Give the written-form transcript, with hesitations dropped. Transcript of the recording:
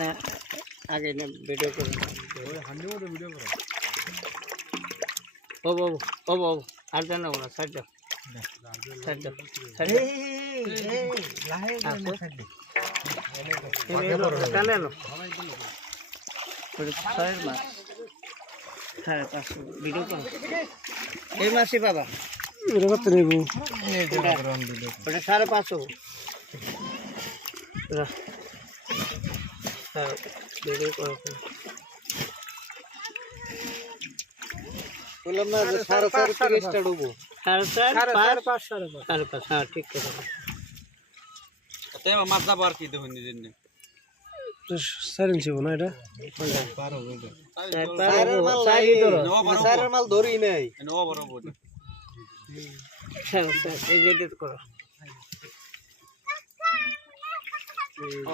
না আগে না ভিডিও করো ও বাবু ও বাবু আর জানো না সাইড দাও সাইড দাও সাইড কালে নো ছয়ের মাছ 550 ভিডিও করো এই মাসি বাবা এটা কত নেব ওটা 550 ভিডিও করো বললাম না 4.5 স্টার্ট হবো 5.5 হ্যাঁ ঠিক কথা তাই মাছ দাও আর কি দেখুন দিন সাইরেন ছিল না এটা সারের মাল ধরি নাই নো বরাবর এই যে করো ও